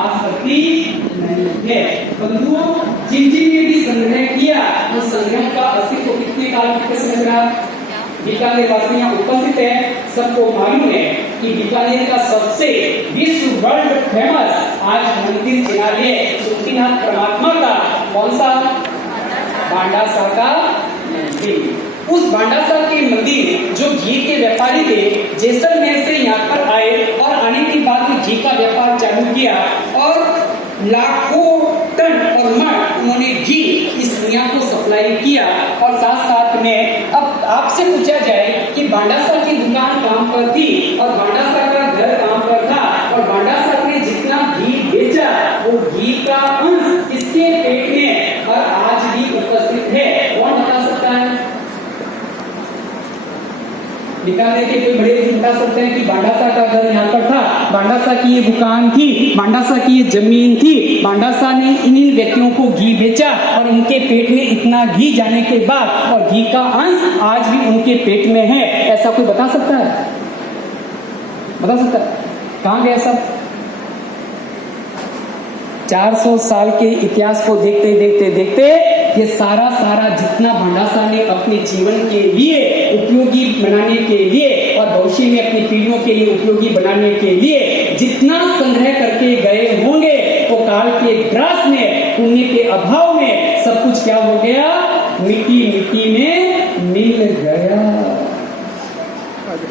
आ सकती नहीं है। बंधुओं, जिन जिन ने भी संग्रह किया वो संग्रह का अस्तित्व कितने काल तक समझ रहा। बीकानेर वासियां उपस्थित है, सबको मालूम है कि बीकानेर का सबसे विश्व वर्ल्ड फेमस आज मंदिर जिनालय सुखीनाथ परमात्मा का कौन सा, भांडासा का मंदिर। उस भांडासा के मंदिर जो घी के व्यापारी थे, जैसलमेर से यहाँ पर आए और आने के बाद घी का व्यापार चालू किया और लाखों टन और मण उन्होंने घी इस दुनिया को सप्लाई किया। और साथ साथ में अब आपसे पूछा जाए कि भांडासा की दुकान कहाँ पर थी और भांडासा का घर कहाँ पर था और भांडासा ने जितना घी बेचा वो घी का अंश इसके पेट में और आज भी उपस्थित है। कौन बता सकता है? बीकानेर के कोई बड़े बता सकते हैं कि भांडासा का घर यहाँ पर था, भांडासा की ये दुकान थी, भांडासा की ये जमीन थी, भांडासा ने इन व्यक्तियों को घी बेचा और उनके पेट में इतना घी जाने के बाद और घी का अंश आज भी उनके पेट में है। ऐसा कोई बता सकता है? बता सकता है? कहाँ गया सब? 400 साल के इतिहास को देखते देखते देखते ये सारा जितना भांडासा ने अपने जीवन के लिए उपयोगी बनाने के लिए और भविष्य में अपनी पीढ़ियों के लिए उपयोगी बनाने के लिए जितना संग्रह करके गए होंगे वो काल के ग्रास में, पुण्य के अभाव में सब कुछ क्या हो गया, मिट्टी मिट्टी में मिल गया।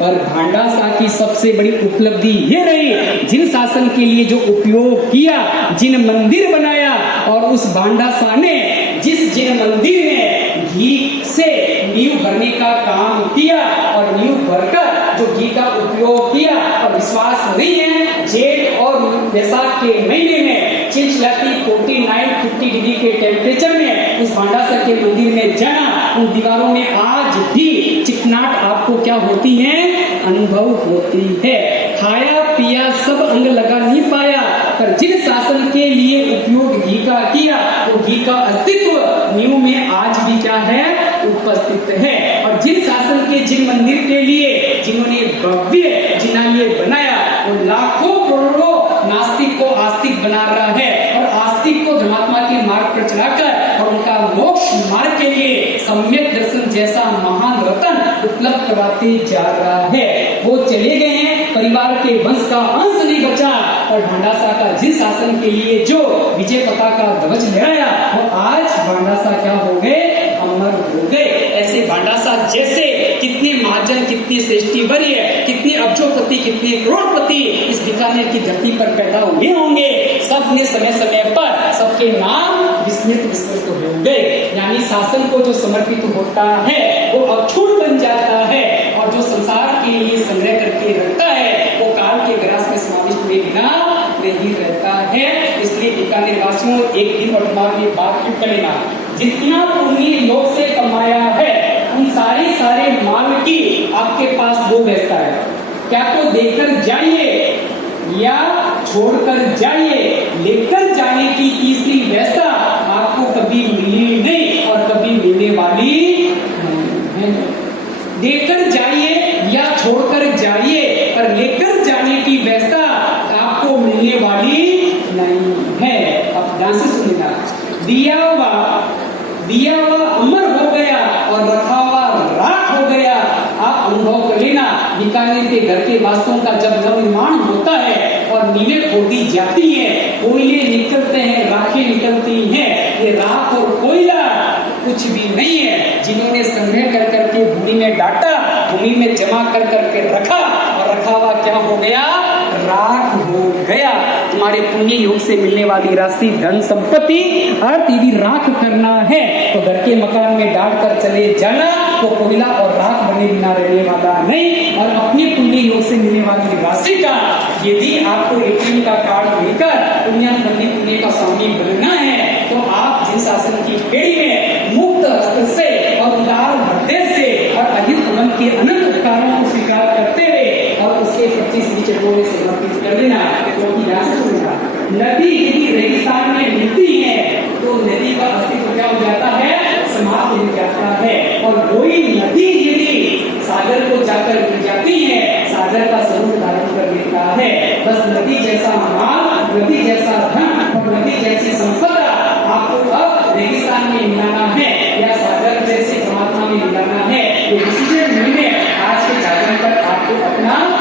पर भांडासा की सबसे बड़ी उपलब्धि ये रही, जिन शासन के लिए जो उपयोग किया, जिन मंदिर बनाया और उस भांडासा ने जिन मंदिर में घी से नींव भरने का काम किया और नींव भरकर जो घी का उपयोग किया और विश्वास नहीं है, जेठ और वैसाख के महीने में चिलचिलाती 49-50 डिग्री के टेम्परेचर में उस भांडासा के मंदिर में जाना, उन दीवारों में आज भी चिकनाहट आपको क्या होती है, अनुभव होती है। खाया पिया सब अंग लगा नहीं पाया, पर जिन शासन के लिए उपयोग घी का किया तो घी का अस्तित्व नींव में आज भी क्या है, उपस्थित है। और जिन शासन के जिन मंदिर के लिए जिन्होंने भव्य जिनालय बनाया वो लाखों करोड़ों नास्तिक को आस्तिक बना रहा है और आस्तिक को धर्मात्मा के मार्ग पर चलाकर और उनका मोक्ष मार्ग के लिए सम्यक दर्शन जैसा महान रतन उपलब्ध करवाते जा रहा है। वो चले गए हैं, परिवार के वंश का अंश नहीं बचा और भांडासा का जिस शासन के लिए जो विजय पताका ध्वज लहराया वो आज भांडासा क्या हो गए, अमर हो गए। ऐसे भांडासा जैसे कितने महाजन, कितने श्रेष्ठी वरीय, कितने अब्जोपति, कितने करोड़पति इस बीकानेर की धरती पर पैदा हुए होंगे। सब ने समय समय पर सबके नाम विस्मृत हो गए। यानी शासन को जो समर्पित होता है वो अक्षुण्ण बन जाता है और जो संसार के लिए संग्रह करके रखता है वो काल के ग्रास में समाविष्ट में बिना नहीं रहता है। इसलिए बीकानेर वासियों एक दिन और दिमाग में बात क्यों करेगा, जितना पुण्य लोग से कमाया है उन सारे माल की आपके पास दो व्यवस्था है, क्या तो देकर जाइए या छोड़कर जाइए। लेकर जाने की तीसरी व्यवस्था आपको कभी मिली नहीं और कभी मिलने वाली नहीं है। देकर जाइए या छोड़कर जाइए, पर लेकर जाने की व्यवस्था आपको मिलने वाली नहीं है। अब ध्यान से सुनिएगा, दिया हुआ अमर हो गया और रखा हुआ राख हो गया। आप अनुभव कर लेना, बीकानेर के घर के वास्तुओं का जब निर्माण होता है और नींवें खोदी जाती हैं, कोयले निकलते हैं, राखें निकलती हैं, ये राख और कोयला कुछ भी नहीं है। जिन्होंने संग्रह कर करके भूमि में डाटा, भूमि में जमा कर करके रखा और रखा हुआ क्या हो गया, राख हो गया। तुम्हारे पुण्य योग से मिलने वाली राशि, धन संपत्ति अर्थ यदि राख करना है तो घर के मकान में डाल कर चले जाना, तो कोयला और राख बने बिना रहने वाला नहीं। और अपने पुण्य योग से मिलने वाली राशि का यदि आपको एटीएम का कार्ड मिलकर पुण्य का स्वामी बनना है तो आप जिन शासन की पेड़ी में मुक्त हस्त से और उदार हृदय से और अधिक उन्नम के अनंत उपकारों को स्वीकार करते हुए और उसके 25 चटोरे समर्पित कर देना। क्योंकि नदी यदि रेगिस्तान में मिलती है तो नदी का अस्तित्व क्या हो जाता है, समाप्त हो जाता है। और कोई नदी यदि सागर को जाकर मिल जाती है, सागर का स्वरूप धारण कर लेता है। बस नदी जैसा माल, नदी जैसा मंदिर जैसी संपत्ति